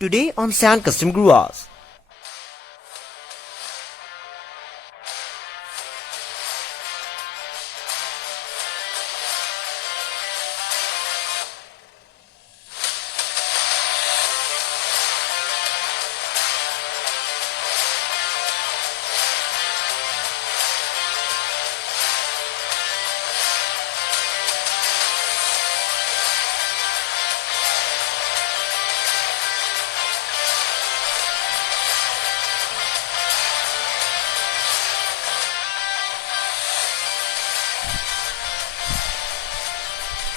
Today on Sand Custom Gruvas.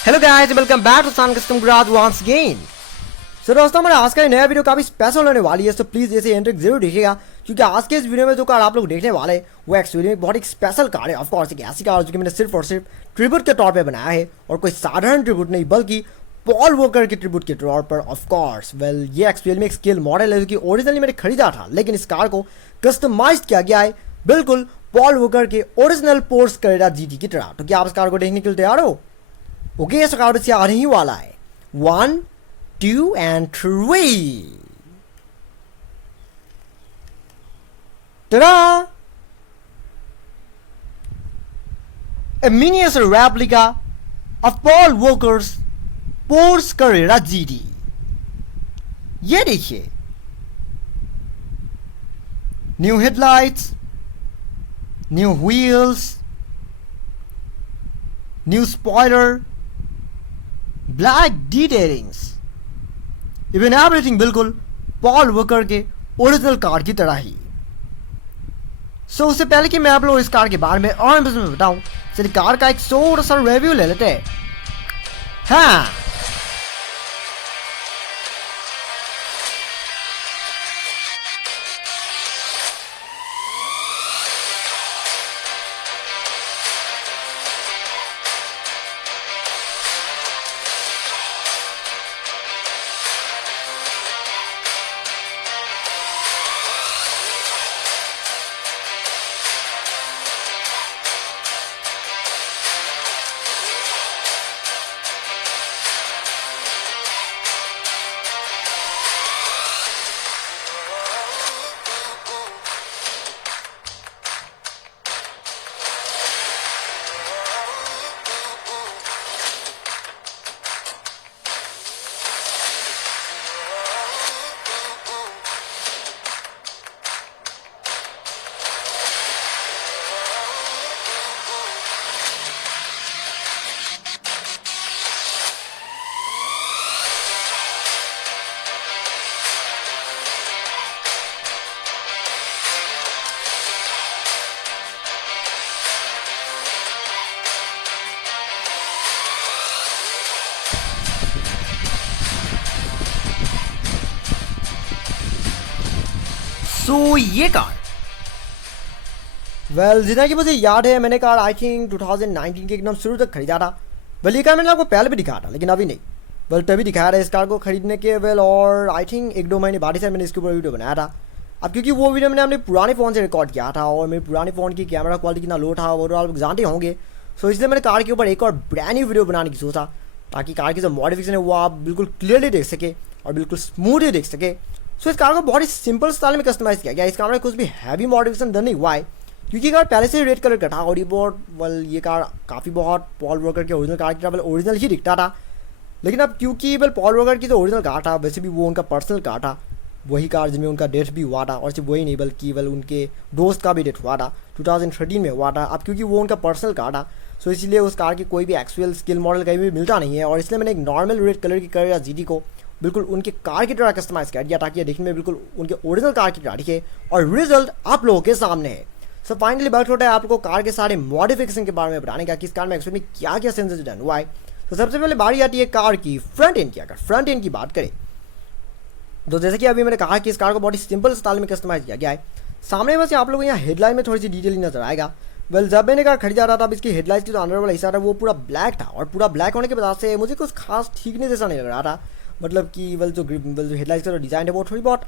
Hello guys, welcome back to sand custom grooves once again. So दोस्तों, हमारा आज का नया video काफी स्पेशल होने वाली है, तो प्लीज इसे एंड तक जरूर देखिएगा, क्योंकि आज के इस वीडियो में जो कार आप लोग देखने वाले हैं वो एक्चुअली में बहुत एक स्पेशल कार है। ऑफ कोर्स एक ऐसी कार जो कि मैंने सिर्फ और सिर्फ ट्रिब्यूट के तौर पे बनाया है, और कोई साधारण ट्रिब्यूट नहीं बल्कि पॉल वॉकर के ट्रिब्यूट के तौर पर। ऑफ कोर्स ये एक्चुअली में एक स्केल मॉडल है जो कि ओरिजिनली मैंने खरीदा था, लेकिन इस कार को कस्टमाइज किया गया है बिल्कुल पॉल वॉकर के ओरिजिनल पोर्स कैरेटा जीटी की तरह। तो क्या आप इस कार को देखने के लिए तैयार हो? ओके, इस कार बच्चे आने ही वाला है। 1, 2 and 3। Ta-da! A miniature replica of Paul Walker's Porsche Carrera GT। ये देखिए, new headlights, new wheels, new spoiler, black detailings, even everything बिल्कुल पॉल वॉकर के ओरिजिनल कार की तरह ही। सो उससे पहले कि मैं आप लोगों को इस कार के बारे में और में बताऊं, चलिए कार का एक छोटा सा रिव्यू ले लेते हैं। हाँ, सो ये कार जितना कि मुझे याद है, मैंने कार आई थिंक 2019 के एकदम शुरू तक खरीदा था। ये कार मैंने आपको पहले भी दिखाया था, लेकिन अभी नहीं। तभी दिखाया था इस कार को खरीदने के और आई थिंक 1-2 महीने बाद ही मैंने इसके ऊपर वीडियो बनाया था। अब क्योंकि वो वीडियो मैंने अपने पुराने फ़ोन से रिकॉर्ड किया था, और मेरे पुराने फ़ोन की कैमरा क्वालिटी कितना लो था वो तो आप लोग जानते होंगे। सो इसलिए मैंने कार के ऊपर एक और ब्रांड न्यू वीडियो बनाने की सोचा, ताकि कार की जो मॉडिफिकेशन है वो आप बिल्कुल क्लियरली देख सके और बिल्कुल स्मूथली देख सके। सो इस कार को बहुत ही सिंपल स्टाइल में कस्टमाइज किया गया। इस कार में कुछ भी हैवी मॉडिफिकेशन डन नहीं हुआ है, क्योंकि कार पहले से ही रेड कलर का था, और ये बहुत ये कार काफ़ी बहुत पॉल वॉकर के ओरिजिनल कार की तरह ओरिजिनल ही दिखता था। लेकिन अब क्योंकि पॉल वॉकर की जो ओरिजिनल कार था, वैसे भी वो उनका पर्सनल कार था, वही कार जिसमें उनका डेथ भी हुआ था, और सिर्फ वही नहीं बल्कि उनके दोस्त का भी डेथ हुआ था, 2013 में हुआ था। अब क्योंकि वो उनका पर्सनल कार था, सो इसलिए उस कार की कोई भी एक्चुअल स्किल मॉडल कहीं भी मिलता नहीं है, और इसलिए मैंने एक नॉर्मल रेड कलर की कैरेटा जीटी को बिल्कुल उनके कार की तरह कस्टमाइज कर दिया, ताकि ये देखने में बिल्कुल उनके ओरिजिनल कार की तरह दिखे, और रिजल्ट आप लोगों के सामने है। सो फाइनली बात होता है आपको कार के सारे मॉडिफिकेशन के बारे में बताने का कि इस कार में एक्चुअली क्या क्या चेंजेस डन हुआ है। तो सबसे पहले बारी आती है कार की फ्रंट एंड की। अगर फ्रंट एंड की बात करें तो जैसे कि अभी मैंने कहा कि इस कार को बहुत ही सिंपल स्टाइल में कस्टमाइज किया गया है। सामने बस आप लोगों को यहाँ हेडलाइन में थोड़ी सी डिटेल नजर आएगा। जब मैंने कार खरीदा रहा था, अब इसकी हेडलाइट की जो अंदर वाला हिस्सा था वो पूरा ब्लैक था, और पूरा ब्लैक होने की वजह से मुझे कुछ खास ठीक नहीं जैसा नहीं लग रहा था। कि जो हेडलाइट का जो डिज़ाइन है वो थोड़ी बहुत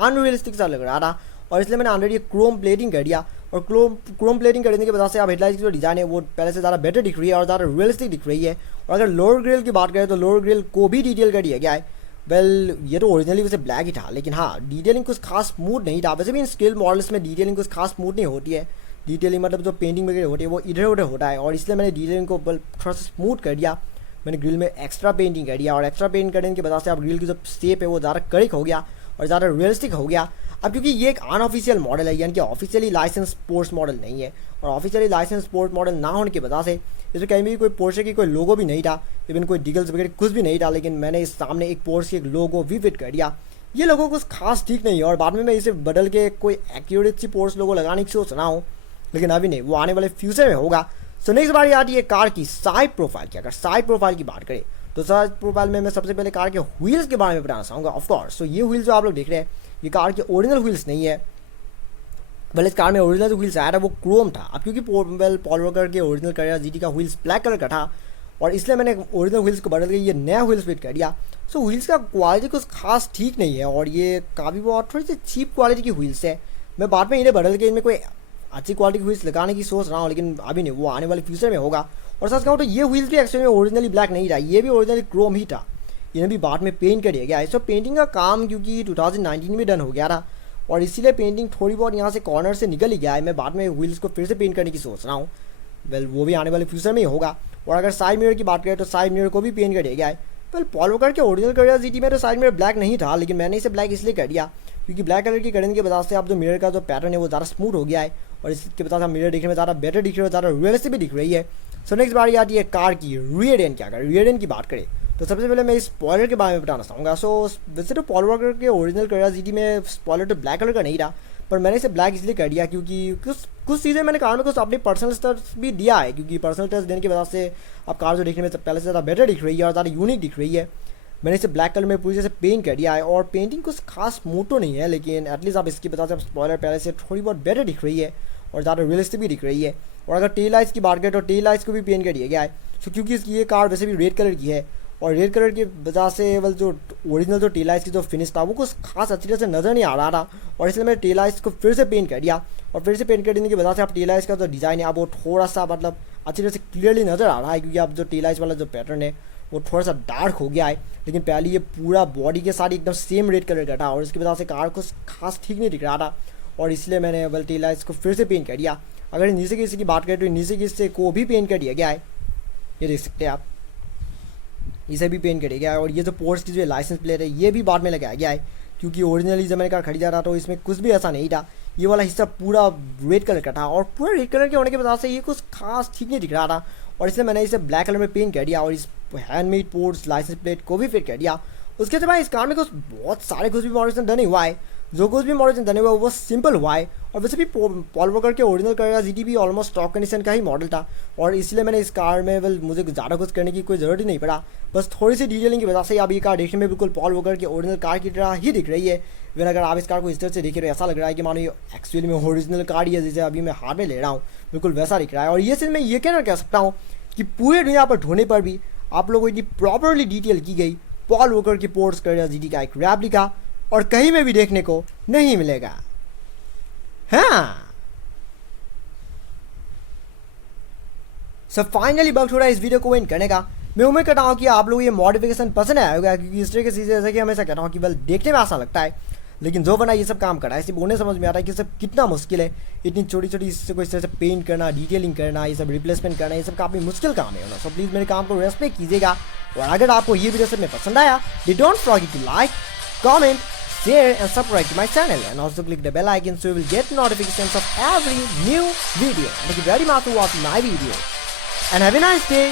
अनरियलिस्टिक सा लग रहा था, और इसलिए मैंने ऑलरेडी क्रोम प्लेटिंग कर दिया, और क्रोम प्लेटिंग करने की वजह से अब हेडलाइट की जो डिज़ाइन है वो पहले से ज़्यादा बेटर दिख रही है और ज़्यादा रियलिस्टिक दिख रही है। और अगर लोअर ग्रिल की बात करें तो लोअर ग्रिल को भी डिटेल कर दिया गया है, वेल ये तो ओरिजिनली वैसे ब्लैक ही था, लेकिन हाँ डिटेलिंग कुछ खास स्मूथ नहीं था। वैसे भी इन स्केल मॉडल्स में डिटेलिंग कुछ खास स्मूथ नहीं होती है। डिटेलिंग मतलब जो पेंटिंग वगैरह होती है वो इधर उधर होता है, और इसलिए मैंने डिटेलिंग को थोड़ा सा स्मूथ कर दिया। मैंने ग्रिल में एक्स्ट्रा पेंटिंग कर दिया, और एक्स्ट्रा पेंट करने की वजह से अब ग्रिल की जो शेप है वो ज़्यादा करेक्ट हो गया और ज़्यादा रियलिस्टिक हो गया। अब क्योंकि ये एक अनऑफिशियल मॉडल है, यानी कि ऑफिशियली लाइसेंस स्पोर्ट्स मॉडल नहीं है, और ऑफिशियली लाइसेंस स्पोर्ट्स मॉडल ना होने की वजह से इसमें कहीं भी कोई पोर्शे की कोई लोगो भी नहीं था, इवन कोई डिगल्स वगैरह कुछ भी नहीं था। लेकिन मैंने इस सामने एक पोर्श की एक लोगो भी फिट कर दिया। ये लोगो कुछ खास ठीक नहीं है, और बाद में मैं इसे बदल के कोई एक्यूरेट सी पोर्श लोगो लगाने की सोच रहा हूँ, लेकिन अभी नहीं, वो आने वाले फ्यूचर में होगा। सो नेक्स्ट बारी आती है कार की साइड प्रोफाइल की। अगर साइड प्रोफाइल की बात करें तो साइड प्रोफाइल में मैं सबसे पहले कार के व्हील्स के बारे में बताना चाहूँगा। ऑफकोर्स सो ये व्हील्स जो आप लोग देख रहे हैं ये कार के ओरिजिनल व्हील्स नहीं है, भले इस कार में ओरिजिनल जो व्हील्स आया था वो क्रोम था। अब क्योंकि पॉल वॉकर के ओरिजिनल करेगा जीटी का व्हील्स ब्लैक कलर का था, और इसलिए मैंने ओरिजिनल व्हील्स को बदल के ये नया व्हील्स फिट कर दिया। सो व्हील्स का क्वालिटी कुछ खास ठीक नहीं है, और ये काफ़ी बहुत थोड़ी सी चीप क्वालिटी की व्हील्स है। मैं बाद में इन्हें बदल के इनमें कोई अच्छी क्वालिटी की व्हील्स लगाने की सोच रहा हूँ, लेकिन अभी नहीं, वो आने वाले फ्यूचर में होगा। और सच कहूँ तो ये व्हील्स भी एक्चुअली में ओरिजिनली ब्लैक नहीं था, ये भी ओरिजिनली क्रोम ही था। इन्हें भी बाद में पेंट कर दिया गया है। सो पेंटिंग का काम क्योंकि 2019 में डन हो गया था, और इसीलिए पेंटिंग थोड़ी बहुत यहाँ से कॉर्नर से निकल ही गया है। मैं बाद में व्हील्स को फिर से पेंट करने की सोच रहा हूँ। वेल वो भी आने वाले फ्यूचर में ही होगा। और अगर साइड मिरर की बात करें तो साइड मिरर को भी पेंट कर दिया गया है। वेल पॉल वॉकर के ओरिजिनल करेगा जीटी में तो साइड मिरर ब्लैक नहीं था, लेकिन मैंने इसे ब्लैक इसलिए कर दिया क्योंकि ब्लैक कलर की करने की वजह से अब जो मिरर का जो पैटर्न है वो ज़्यादा स्मूथ हो गया है, और इसके वजह से मिरर दिखने में ज़्यादा बेटर दिख रही है, ज़्यादा रियलिस्टिक भी दिख रही है। सो नेक्स्ट बारी आती है कार की रियर एंड की। अगर रियर एंड की बात करें तो सबसे पहले मैं इस स्पॉइलर के बारे में बताना चाहूँगा। सो वैसे तो पॉल वॉकर के ओरिजिनल करेगा जीटी में स्पॉइलर तो ब्लैक कलर का नहीं था, पर मैंने इसे ब्लैक इसलिए कर दिया क्योंकि कुछ चीज़ें मैंने कार में कुछ अपनी पर्सनल टच भी दिया है, क्योंकि पर्सनल टच देने की वजह से अब कार जो देखने में पहले से ज़्यादा बेटर दिख रही है और ज़्यादा यूनिक दिख रही है। मैंने इसे ब्लैक कलर में पूरी तरह से पेंट कर दिया है, और पेंटिंग कुछ खास स्मूथ तो नहीं है, लेकिन एटलीस्ट आप इसकी वजह से स्पॉइलर पहले से थोड़ी बहुत बेटर दिख रही है और ज़्यादा रियलिस्टिक भी दिख रही है। और अगर टेल लाइट्स की बात करें तो टेल लाइट्स को भी पेंट कर दिया गया है। सो क्योंकि इसकी ये कार वैसे भी रेड कलर की है, और रेड कलर की वजह से वेल जो ओरिजिनल जो टेल लाइट्स की जो फिनिश था वो कुछ खास अच्छी तरह से नज़र नहीं आ रहा था, और इसलिए मैंने टेल लाइट्स को फिर से पेंट कर दिया। और फिर से पेंट कर देने की वजह से आप टेल लाइट्स का जो डिज़ाइन है अब वो थोड़ा सा मतलब अच्छी तरह से क्लियरली नज़र आ रहा है, क्योंकि अब जो टेल लाइट्स वाला जो पैटर्न है वो थोड़ा सा डार्क हो गया है। लेकिन पहले ये पूरा बॉडी के साथ एकदम सेम रेड कलर का था, और इसकी वजह से कार को खास ठीक नहीं दिख रहा था, और इसलिए मैंने वेल टेल लाइट्स को फिर से पेंट कर दिया। अगर नीचे के हिस्से की बात करें तो नीचे के हिस्से को भी पेंट कर दिया गया है, ये देख सकते हैं आप, इसे भी पेंट किया गया है। और ये जो पोर्ट्स की जो लाइसेंस प्लेट है ये भी बाद में लगाया गया है, क्योंकि ओरिजिनली जब मैंने कार खरीदा था तो इसमें कुछ भी ऐसा नहीं था। ये वाला हिस्सा पूरा रेड कलर का था, और पूरा रेड कलर के होने की वजह से ये कुछ खास ठीक नहीं दिख रहा था, और इसलिए मैंने इसे ब्लैक कलर में पेंट कर दिया, और इस हैंडमेड पोर्ट्स लाइसेंस प्लेट को भी फिट कर दिया। उसके बाद इस कार में कुछ बहुत सारे कुछ भी मॉडिफिकेशन डन हुआ है, जो कुछ भी मॉडिफिकेशन डन हुआ है वो सिंपल हुआ है। और वैसे भी पॉल वॉकर के ओरिजिनल करेगा जीटी भी ऑलमोस्ट स्टॉक कंडीशन का ही मॉडल था, और इसलिए मैंने इस कार में वेल मुझे ज़्यादा कुछ करने की कोई ज़रूरत ही नहीं पड़ा। बस थोड़ी सी डिटेलिंग की वजह से अब ये कार देखने में बिल्कुल पॉल वॉकर के ओरिजिनल कार की तरह ही दिख रही है। इवन अगर आप इस कार को इस तरह से देख रहे हो ऐसा लग रहा है कि मानो ये एक्चुअली में ओरिजिनल कार ही है, जैसे अभी मैं हाथ में ले रहा हूँ, बिल्कुल वैसा दिख रहा है। और ये चीज़ मैं ये कहना कह सकता हूँ कि पूरे दुनिया पर ढूंढने पर भी आप लोगों की प्रॉपरली डिटेल की गई पॉल वॉकर की पोर्ट्स करेगा जीटी का एक रेप्लिका और कहीं में भी देखने को नहीं मिलेगा। हाँ, सब फाइनली वक्त हो रहा है इस वीडियो को एंड करने का। मैं उम्मीद करता हूँ कि आप लोग ये मॉडिफिकेशन पसंद आया होगा, क्योंकि इस तरह की चीज़ें जैसे कि हमेशा कहता हूँ कि बल देखने में आसान लगता है, लेकिन जो बना ये सब काम करा है सिर्फ उन्हें समझ में आता है कि सब कितना मुश्किल है। इतनी छोटी छोटी इससे को इस तरह से पेंट करना, डिटेलिंग करना, ये सब रिप्लेसमेंट करना, ये सब काफ़ी मुश्किल काम है ना। सो प्लीज़ मेरे काम को रेस्पेक्ट कीजिएगा, और अगर आपको ये वीडियो सब में पसंद आया they don't forget to like, comment, share and subscribe to my channel, and also click the bell icon so you will get notifications of every new video. Thank you very much for watching my video, and have a nice day.